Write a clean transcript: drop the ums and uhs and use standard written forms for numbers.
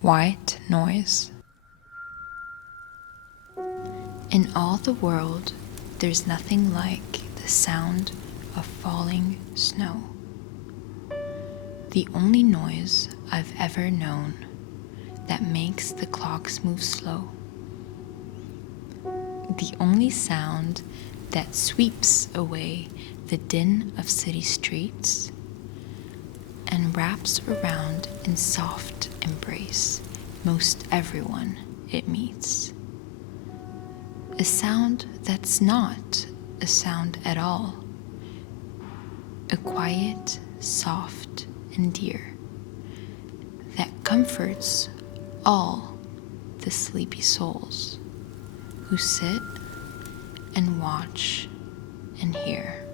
White noise. In all the world, there's nothing like the sound of falling snow. The only noise I've ever known that makes the clocks move slow. The only sound that sweeps away the din of city streets and wraps around in soft embrace most everyone it meets. A sound that's not a sound at all. A quiet, soft, and dear that comforts all the sleepy souls who sit and watch and hear.